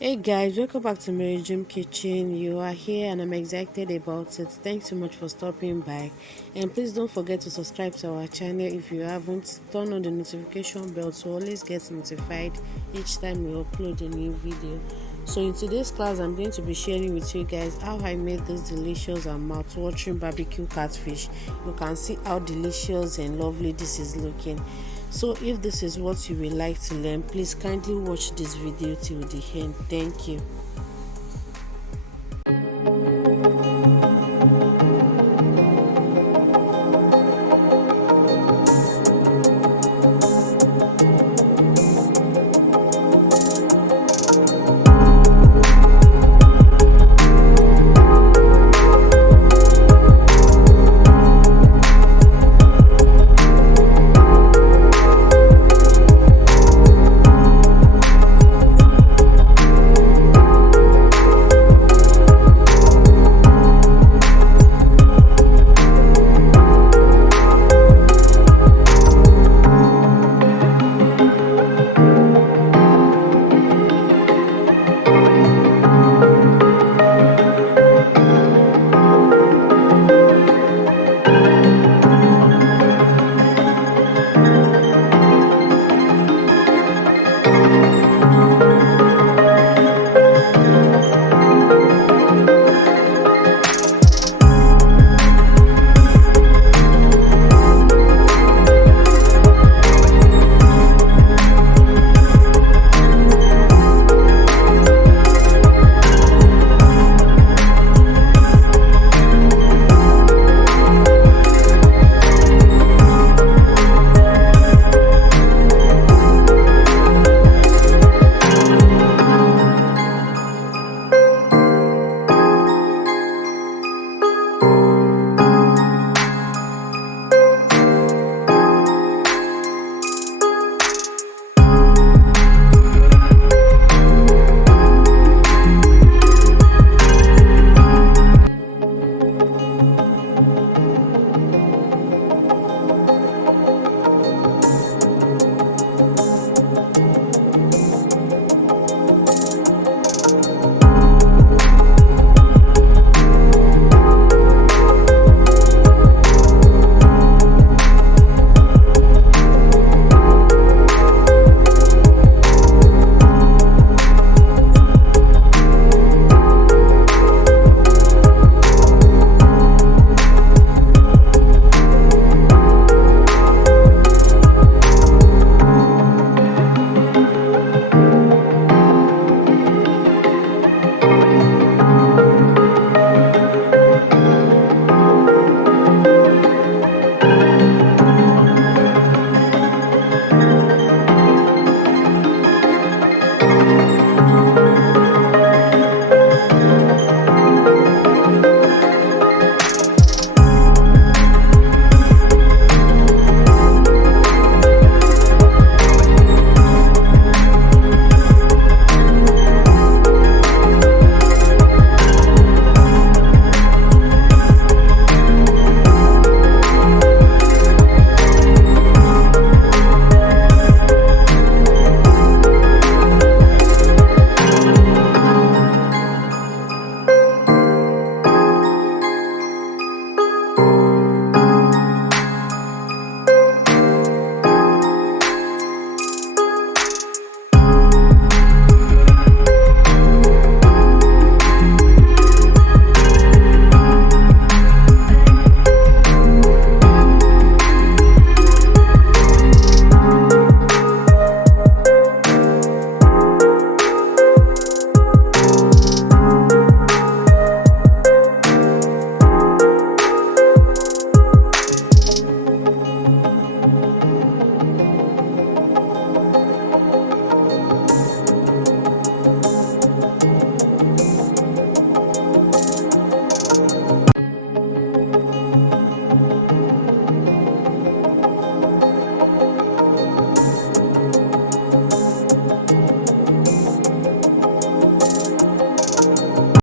Hey guys, welcome back to Mariejumkitchen. You are here and I'm excited about it. Thanks so much for stopping by. And please don't forget to subscribe to our channel if you haven't. Turn on the notification bell to always get notified each time we upload a new video. So in today's class, I'm going to be sharing with you guys how I made this delicious and mouth-watering barbecue catfish. You can see how delicious and lovely this is looking. So if this is what you would like to learn, please kindly watch this video till the end. Thank you.